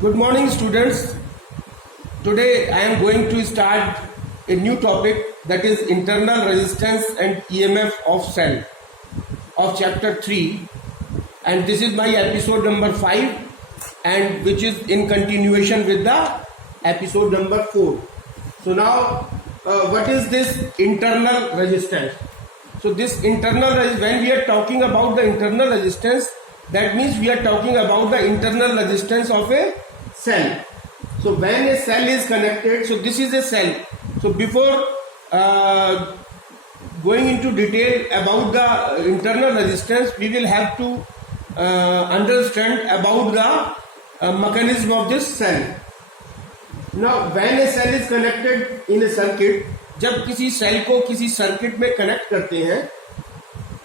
Good morning, students. Today I am going to start a new topic, that is internal resistance and EMF of cell of chapter 3, and this is my episode number 5, and which is in continuation with the episode number 4. So now what is this internal resistance? So this when we are talking about the internal resistance, that means we are talking about the internal resistance of a cell. So when a cell is connected, so this is a cell. So before going into detail about the internal resistance, we will have to understand about the mechanism of this cell. Now when a cell is connected in a circuit, जब किसी cell को किसी circuit में connect करते हैं,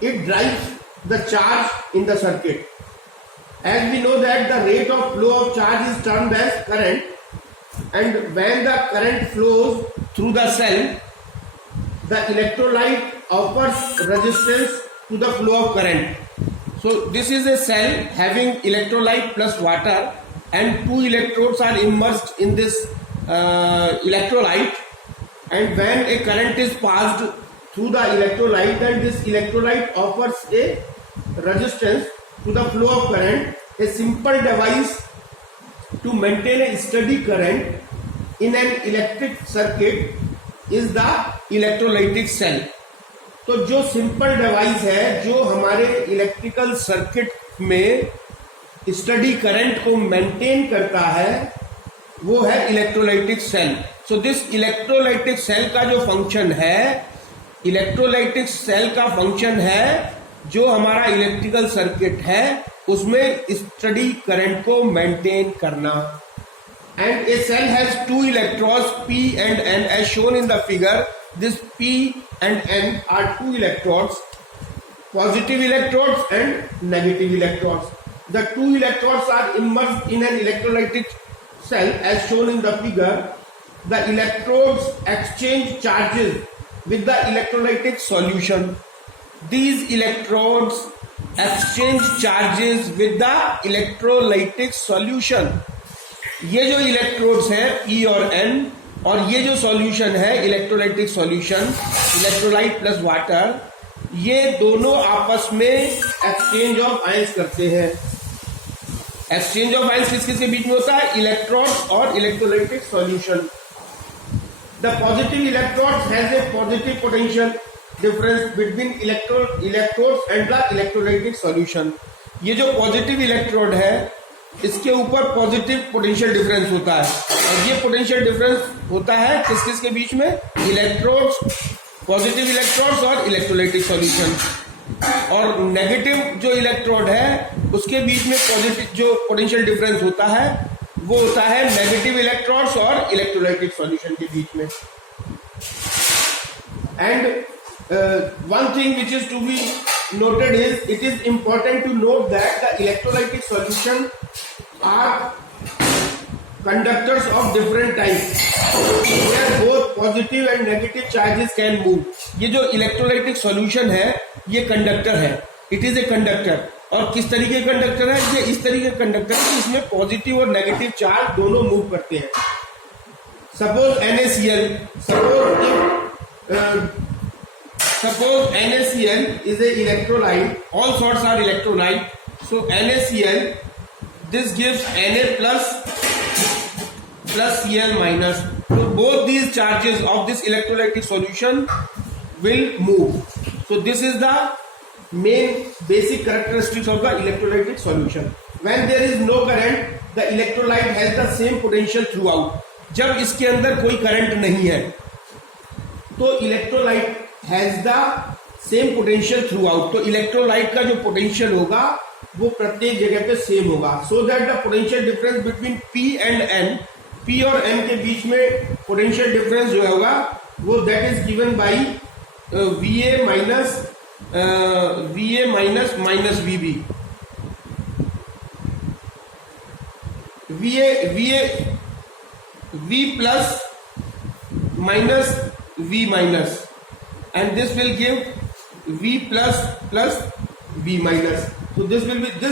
it drives the charge in the circuit. As we know that the rate of flow of charge is termed as current, and when the current flows through the cell, the electrolyte offers resistance to the flow of current. So this is a cell having electrolyte plus water, and two electrodes are immersed in this electrolyte, and when a current is passed through the electrolyte, then this electrolyte offers a resistance to the flow of current. A simple device to maintain a steady current in an electric circuit is the electrolytic cell. तो जो simple device है जो हमारे electrical circuit में steady current को maintain करता है, वो है electrolytic cell. So this electrolytic cell का जो फंक्शन है, इलेक्ट्रोलाइटिक सेल का फंक्शन है जो हमारा इलेक्ट्रिकल सर्किट है उसमें स्टडी करंट को मेंटेन करना. And a cell has two electrons P and N as shown in the figure. This P and N are two electrodes, positive electrodes and negative electrodes. The two electrodes are immersed in an electrolytic cell as shown in the figure. The electrodes exchange charges with the electrolytic solution. These electrodes exchange charges with the electrolytic solution. ये जो electrodes है P और N, और ये जो solution है electrolytic solution, electrolyte plus water, ये दोनों आपस में एक्सचेंज ऑफ आयंस करते हैं. एक्सचेंज ऑफ आयंस किस किसके बीच में होता है? इलेक्ट्रॉन्स और electrolytic solution. The positive electrodes has a positive potential difference between electrodes and the electrolytic solution. ये जो पॉजिटिव इलेक्ट्रोड है इसके ऊपर पॉजिटिव पोटेंशियल डिफरेंस होता है, और ये पोटेंशियल डिफरेंस होता है किस किस के बीच में? इलेक्ट्रोड्स, पॉजिटिव इलेक्ट्रोड्स और इलेक्ट्रोलाइटिक सॉल्यूशन. और नेगेटिव जो इलेक्ट्रोड है उसके बीच में पॉजिटिव जो पोटेंशियल डिफरेंस होता है वो होता है नेगेटिव इलेक्ट्रोड्स और इलेक्ट्रोलाइटिक सॉल्यूशन के बीच में. And one thing which is to be noted is, it is important to note that the electrolytic solution are conductors of different types, where both positive and negative charges can move. ये जो electrolytic solution है ये conductor है, it is a conductor. और किस तरीके का conductor है? ये इस तरीके का कंडक्टर है कि इसमें पॉजिटिव और नेगेटिव चार्ज दोनों मूव करते हैं. Suppose NaCl is a electrolyte. All sorts are electrolyte. So NaCl, this gives Na plus Cl minus. So both these charges of this electrolytic solution will move. So this is the main basic characteristics of the electrolytic solution. When there is no current, the electrolyte has the same potential throughout. जब इसके अंदर कोई current नहीं है तो electrolyte has the same potential through out. तो electrolyte का जो पोटेंशियल होगा वो प्रत्येक जगह पे सेम होगा. So that the potential difference between P and N, P और N के बीच में पोटेंशियल डिफरेंस जो होगा वो that is given by VA minus VB. V plus minus V minus, and this will give V plus V minus. So this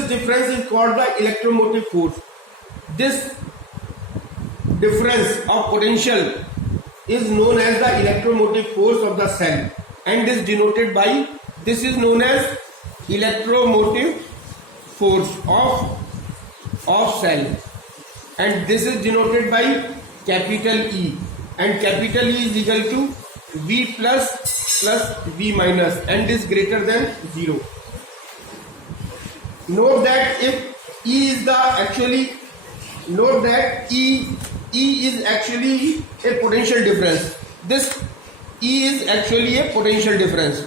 difference is called the electromotive force. This difference of potential is known as the electromotive force of the cell and is denoted by, this is known as electromotive force of cell, and this is denoted by capital E, and capital E is equal to V plus V minus and is greater than 0. Note that if E is the actually, note that E is actually a potential difference. This E is actually a potential difference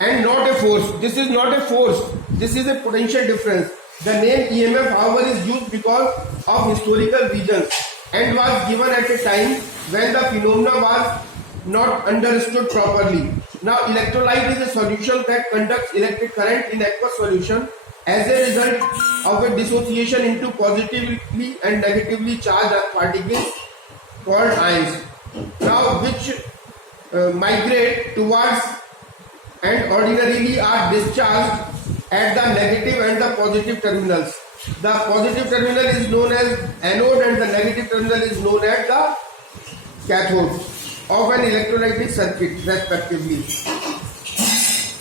and not a force. This is not a force, this is a potential difference. The name EMF, however, is used because of historical reasons and was given at a time when the phenomena was not understood properly. Now, electrolyte is a solution that conducts electric current in aqueous solution as a result of a dissociation into positively and negatively charged particles called ions. Now, which migrate towards and ordinarily are discharged at the negative and the positive terminals. The positive terminal is known as anode and the negative terminal is known as the cathode of an electrolytic circuit respectively.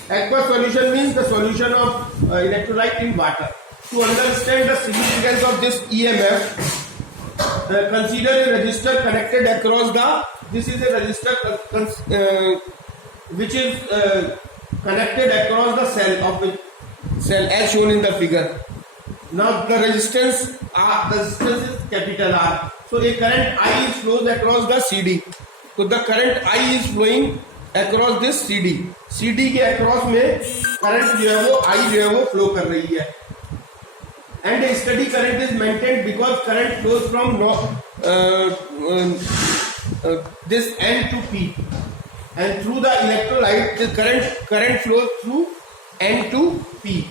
Aqueous solution means the solution of electrolyte in water. To understand the significance of this EMF, consider a resistor connected across the, this is a resistor which is connected across the cell of the cell as shown in the figure. Now the resistance is capital R. So a current I is flows across the CD. So the current I is flowing across this CD. CD के across में current जो है वो I जो है वो flow कर रही है. And a steady current is maintained because current flows from this N to P. And through the electrolyte, the current flows through N to P.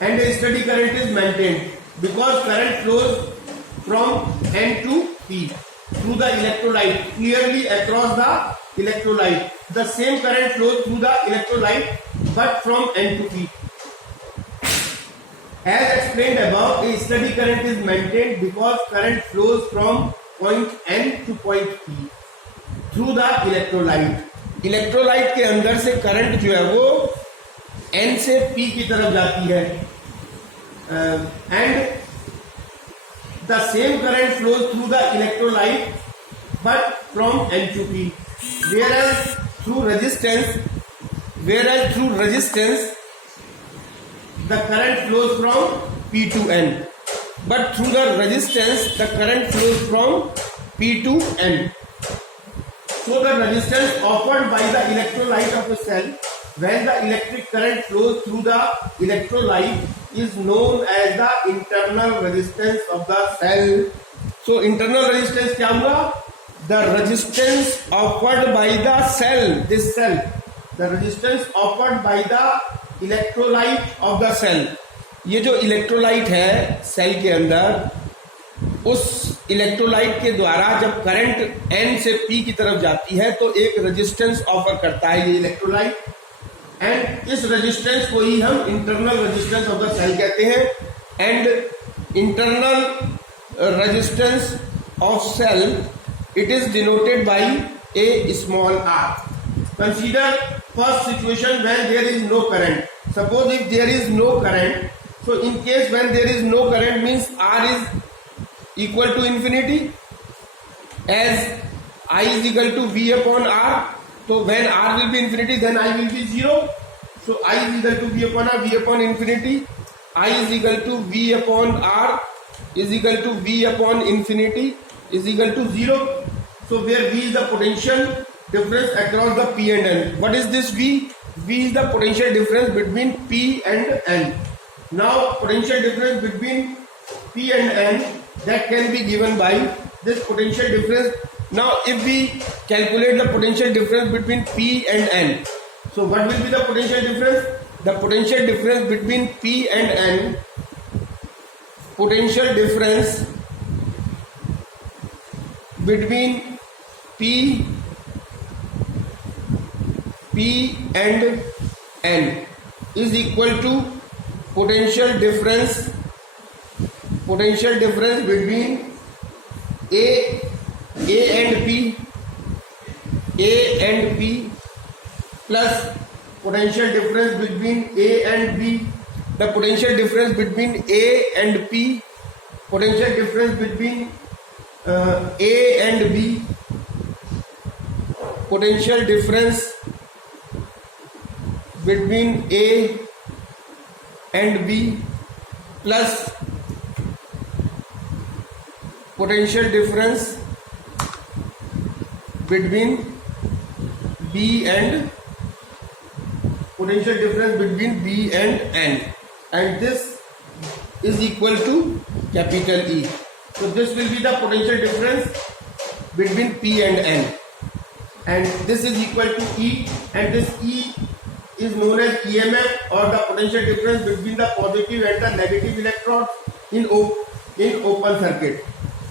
And a steady current is maintained because current flows from N to P through the electrolyte clearly across the electrolyte. The same current flows through the electrolyte but from N to P. As explained above, a steady current is maintained because current flows from point N to point P through the electrolyte. Electrolyte के अंदर से current जो है वो N से P की तरफ जाती है and the same current flows through the electrolyte but from N to P, whereas through resistance the current flows from P to N, but through the resistance the current flows from P to N. So the resistance offered by the electrolyte of a cell when the electric current flows through the electrolyte is known as the internal resistance of the cell. So internal resistance क्या हुआ? The resistance offered by the cell, this cell, the resistance offered by the electrolyte of the cell. ये जो electrolyte है cell के अंदर, उस electrolyte के द्वारा जब करंट N से P की तरफ जाती है तो एक रेजिस्टेंस ऑफर करता है ये इलेक्ट्रोलाइट, एंड इस रेजिस्टेंस को ही हम internal resistance of the cell कहते हैं. And internal resistance of cell it is denoted by a small r. Consider first situation when there is no current. Suppose if there is no current, so in case when there is no current means R is equal to infinity, as I is equal to V upon R. So when R will be infinity then I will be 0. So I is equal to V upon R, V upon infinity. I is equal to V upon R is equal to V upon infinity is equal to 0. So where V is the potential difference across the P and N. What is this V? V is the potential difference between P and N. Now potential difference between P and N that can be given by this potential difference. Now if we calculate the potential difference between P and N, so what will be the potential difference? The potential difference between P and N, potential difference between P and N is equal to potential difference potential difference between A and P, A and P plus potential difference between A and B, the potential difference between A and P, potential difference between A and B, potential difference between A and B plus potential difference between B and potential difference between B and N, and this is equal to capital E. So this will be the potential difference between P and N, and this is equal to E, and this E is known as EMF, or the potential difference between the positive and the negative electrodes in open circuit.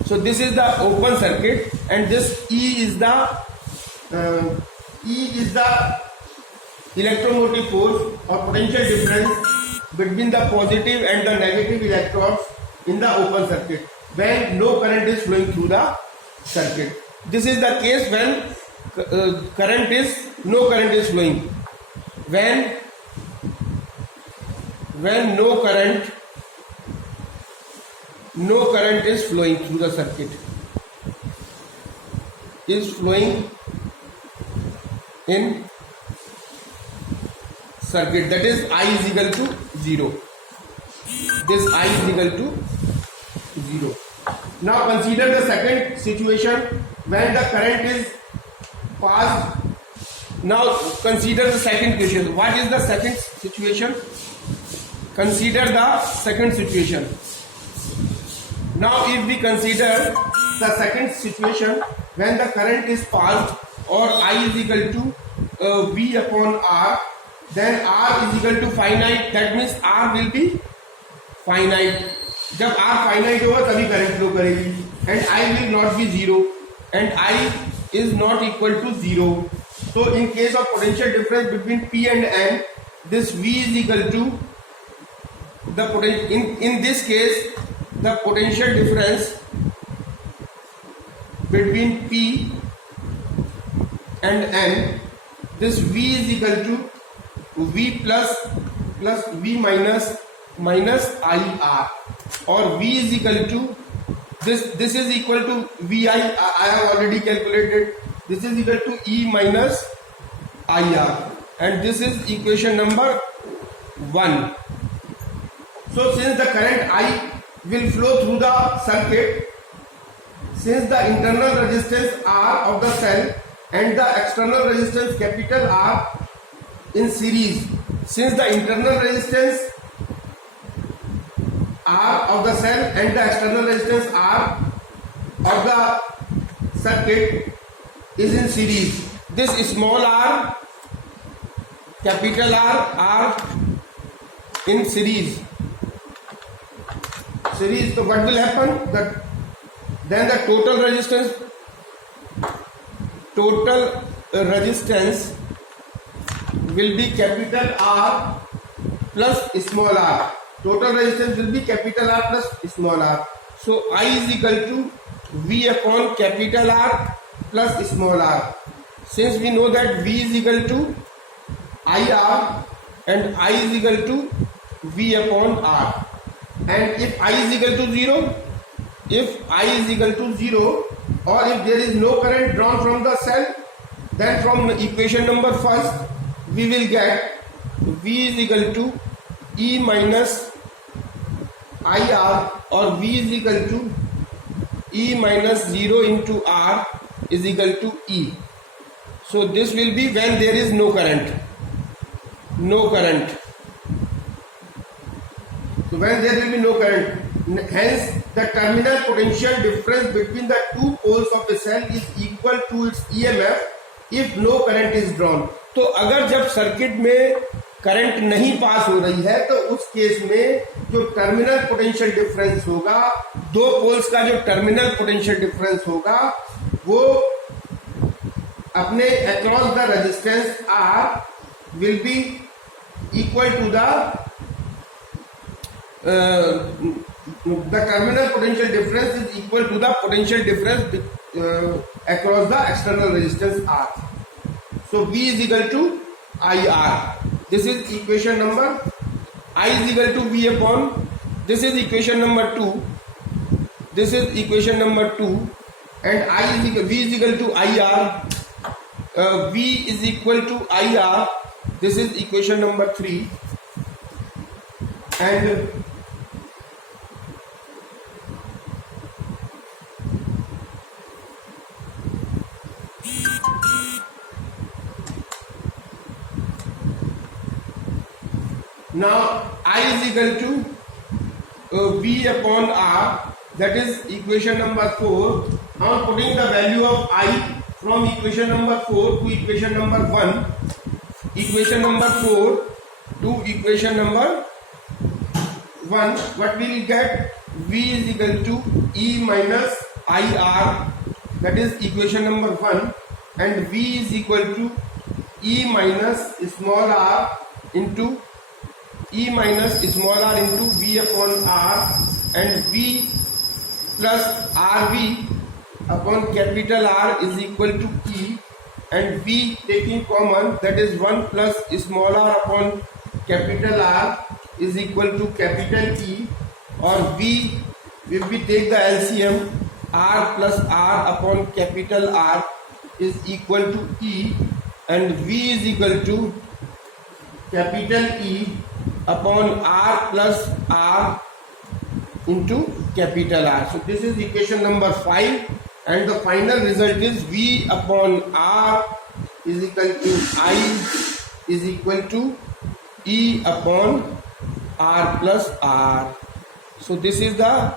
So this is the open circuit, and this E is the electromotive force or potential difference between the positive and the negative electrodes in the open circuit when no current is flowing through the circuit. This is the case when no current is flowing. When no current is flowing through the circuit, is flowing in circuit, that is I is equal to 0. This I is equal to 0. Now consider the second situation when the current is passed. Now consider the second question. What is the second situation? Consider the second situation. Now if we consider the second situation when the current is passed or I is equal to V upon R, then R is equal to finite. That means R will be finite. जब R finite होगा तभी current flow करेगी, and I will not be 0, and I is not equal to 0. So in case of potential difference between P and N, this V is equal to the potential. In this case, the potential difference between P and N, this V is equal to V plus V minus IR, or V is equal to this is equal to VI. I have already calculated. This is equal to E minus IR, and this is equation number 1. So since the current I will flow through the circuit, since the internal resistance R of the cell and the external resistance capital R in series, since the internal resistance R of the cell and the external resistance R of the circuit is in series, this small r, capital R in series. So what will happen? Then the total resistance will be capital R plus small r. Total resistance will be capital R plus small r. So I is equal to V upon capital R plus small r. Since we know that V is equal to IR and I is equal to V upon R, and if I is equal to 0, or if there is no current drawn from the cell, then from equation number first we will get V is equal to E minus IR, or V is equal to E minus 0 into R is equal to E. So this will be when there is no current. So when there will be no current, hence the terminal potential difference between the two poles of the cell is equal to its EMF if no current is drawn. तो अगर जब circuit में current नहीं पास हो रही है तो उस केस में जो टर्मिनल पोटेंशियल डिफरेंस होगा, दो पोल्स का जो टर्मिनल पोटेंशियल डिफरेंस होगा वो अपने across the resistance R will be equal to the the terminal potential difference is equal to the potential difference across the external resistance R. So V is equal to IR. This is equation number. I is equal to V upon. This is equation number 2. This is equation number 2. And V is equal to IR. V is equal to IR. This is equation number 3. And now I is equal to V upon R, that is equation number 4. I am putting the value of I from equation number 4 to equation number 1, equation number 4 to equation number 1. What we will get? V is equal to E minus IR, that is equation number 1, and V is equal to E minus small r into V upon R, and V plus RV upon capital R is equal to E, and V taking common, that is 1 plus small r upon capital R is equal to capital E, or V, if we take the LCM, R plus R upon capital R is equal to E, and V is equal to capital E upon R plus R into capital R. So this is equation number 5, and the final result is V upon R is equal to I is equal to E upon R plus R. So this is the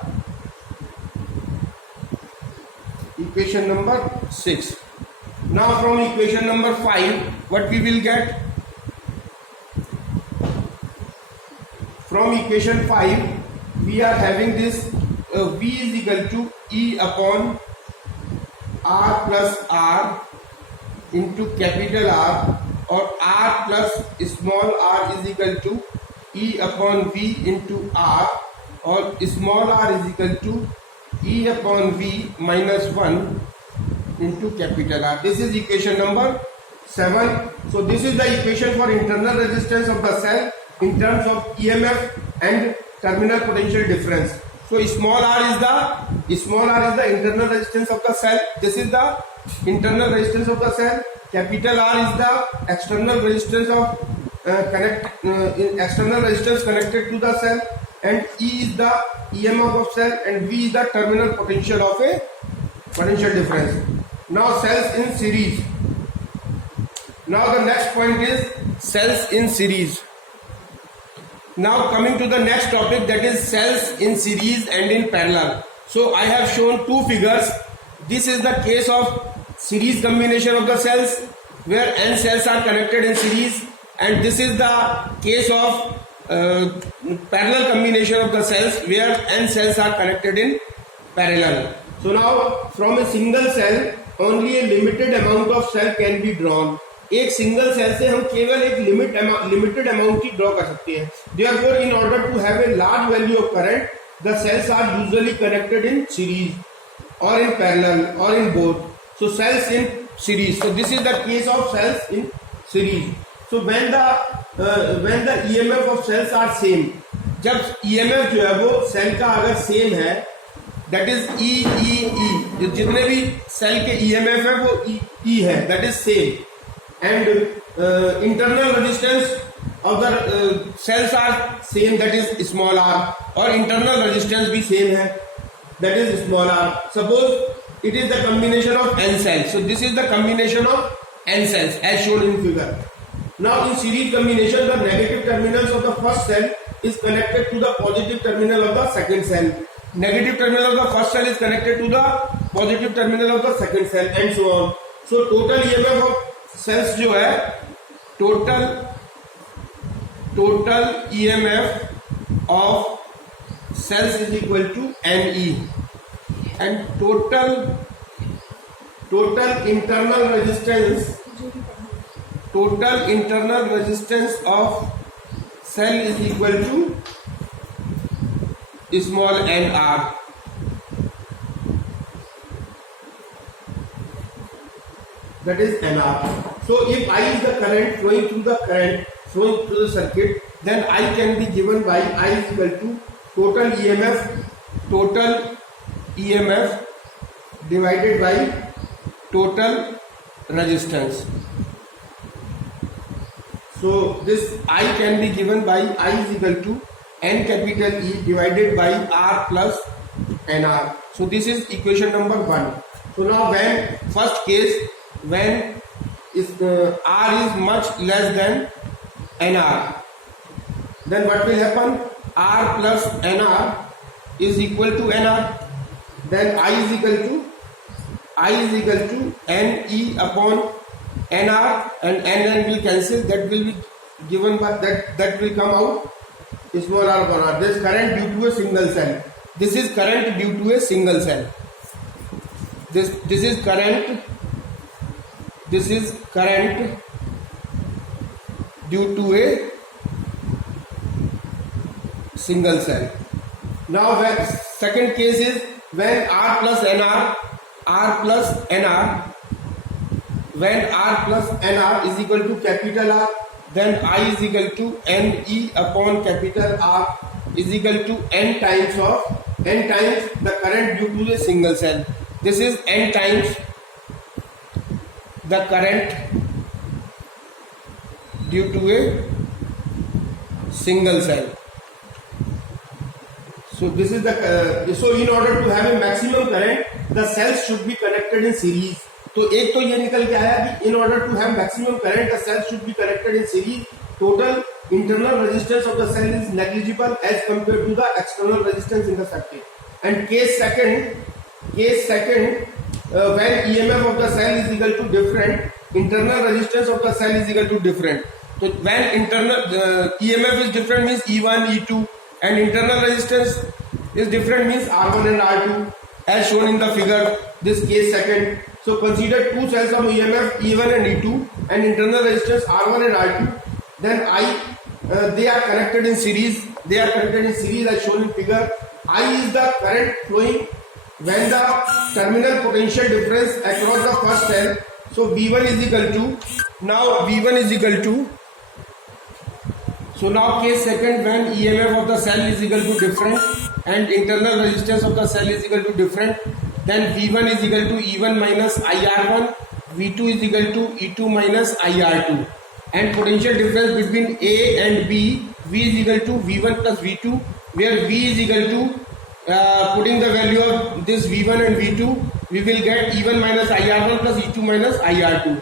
equation number 6. Now from equation number 5, what we will get? From equation 5, we are having this V is equal to E upon R plus R into capital R, or R plus small r is equal to E upon V into R, or small r is equal to E upon V minus 1 into capital R. This is equation number 7. So this is the equation for internal resistance of the cell in terms of EMF and terminal potential difference. So small r is the internal resistance of the cell. This is the internal resistance of the cell. Capital R is the external resistance of external resistance connected to the cell, and E is the EMF of cell, and V is the terminal potential of a potential difference. Now cells in series. Now the next point is cells in series. Now coming to the next topic, that is cells in series and in parallel. So I have shown two figures. This is the case of series combination of the cells where n cells are connected in series, and this is the case of parallel combination of the cells where n cells are connected in parallel. So now from a single cell only a limited amount of cell can be drawn. एक single cell से हम केवल एक limited amount ही draw कर सकते हैं. Therefore, in order to have a large value of current, the cells are usually connected in series or in parallel or in both. So cells in series. So this is the case of cells in series. So when the EMF of cells are same, जब EMF जो है वो cell का अगर same है, that is E, जितने भी cell के EMF है वो E है, that is same. And internal resistance of the cells are same, that is small r, or internal resistance भी same है, that is small r. Suppose it is the combination of n cells. So this is the combination of n cells as shown in figure. Now in series combination, the negative terminals of the first cell is connected to the positive terminal of the second cell. Negative terminal of the first cell is connected to the positive terminal of the second cell, and so on. So total EMF of cells जो है, total EMF of cells is equal to NE, and total internal resistance of cell is equal to small nr. That is nr. So if I is the current flowing through the circuit, then I can be given by I is equal to total EMF divided by total resistance. So this I can be given by I is equal to N capital E divided by R plus NR. So this is equation number 1. So now when first case, when R is much less than NR, then what will happen? R plus NR is equal to NR. Then I is equal to NE upon NR, and NN will cancel. That will be given by that will come out small r upon R. This current due to a single cell. This is current due to a single cell. This is current. This is current due to a single cell. Now when second case is when R plus NR, when R plus NR is equal to capital R, then I is equal to NE upon capital R is equal to N times the current due to a single cell. This is N times the current due to a single cell. So this is the so in order to have a maximum current, the cells should be connected in series. तो एक तो ये निकल के आया कि in order to have maximum current, the cells should be connected in series. Total internal resistance of the cell is negligible as compared to the external resistance in the circuit. And case second, when EMF of the cell is equal to different, internal resistance of the cell is equal to different. So when internal EMF is different means E1, E2, and internal resistance is different means R1 and R2 as shown in the figure. This case second. So consider two cells of EMF E1 and E2 and internal resistance R1 and R2. Then they are connected in series. They are connected in series as shown in figure. I is the current flowing when the terminal potential difference across the first cell. So V1 is equal to, now V1 is equal to, so now case second, when EMF of the cell is equal to different and internal resistance of the cell is equal to different, then V1 is equal to E1 minus IR1, V2 is equal to E2 minus IR2, and potential difference between A and B, V is equal to V1 plus V2, where V is equal to putting the value of this V1 and V2, we will get E1 minus IR1 plus E2 minus IR2.